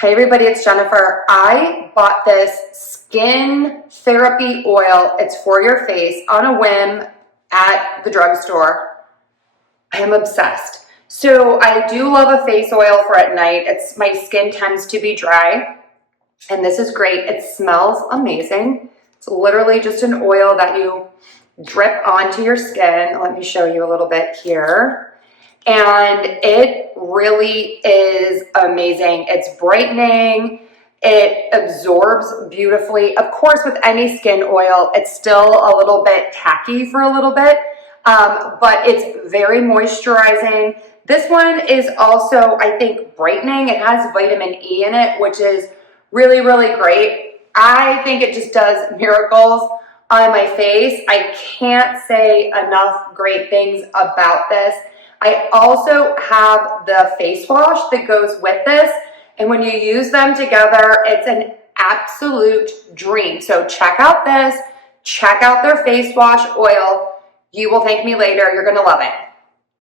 Hey everybody, it's Jennifer. I bought this skin therapy oil. It's for your face on a whim at the drugstore. I am obsessed. So I do love a face oil for at night. My skin tends to be dry, and this is great. It smells amazing. It's literally just an oil that you drip onto your skin. Let me show you a little bit here. And it really is amazing. It's brightening. It absorbs beautifully. Of course, with any skin oil, it's still a little bit tacky for a little bit, but it's very moisturizing. This one is also, I think, brightening. It has vitamin E in it, which is really, really great. I think it just does miracles on my face. I can't say enough great things about this. I also have the face wash that goes with this, and when you use them together, it's an absolute dream. So check out this, check out their face wash oil. You will thank me later. You're gonna love it.